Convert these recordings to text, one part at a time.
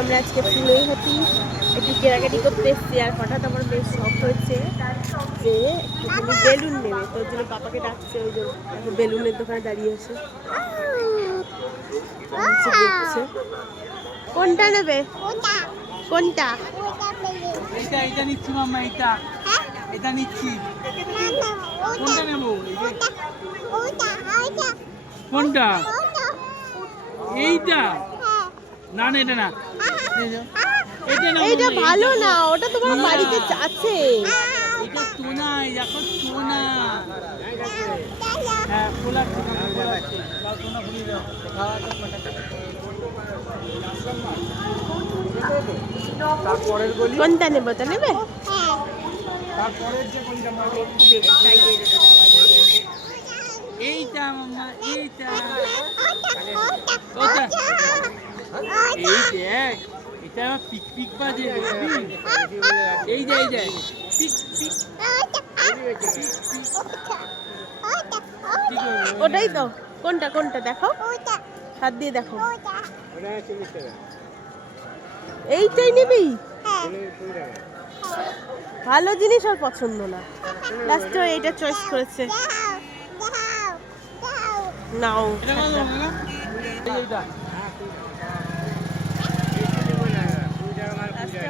আমরা আজকে ফুলের হাতি একটু কেনাকাটি করতে এসেছি। আর হঠাৎ আমার বেশ শখ হয়েছে যে একটুখানি বেলুন নেবে, তোর জন্য পাপাকে ডাকছে। ওই জন্য এখন বেলুনের দোকানে দাঁড়িয়ে আছে, দেখছে কোনটা নেবে। কোনটা? এটা নিচ্ছি মাম্মা, এটা নিচ্ছি। কোনটা নেব? কোনটা? এইটা না না, এটা না, এইটা ভালো না, ওটা তোমার বাড়িতে আছে। এটা টোনা, এখন টোনা। হ্যাঁ, খোলা টোনা, টোনা খুলে দাও। তারপরের গলি কোনটা নেবে? ওটা নেবে? তারপরের যে গলিটা এইটা মাম্মা, এইটা ওটা। এই দেখ, এটা আমার পিক পিক বাজে। এই যে পিক পিক। ওটাই তো। কোনটা কোনটা দেখো, হাত দিয়ে দেখো। এইটাই নিবি? ভালো জিনিস আর পছন্দ না, লাস্টে এইটা চয়েস করেছে। নাও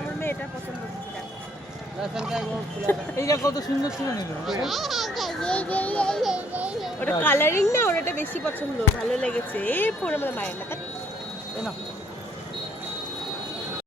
আমার মেয়ে এটা পছন্দ করছে। এইটা কত সুন্দর ছিল না? ওটা কালারিং না, ওটা বেশি পছন্দ, ভালো লেগেছে। এ পরে আমার মায়ের না।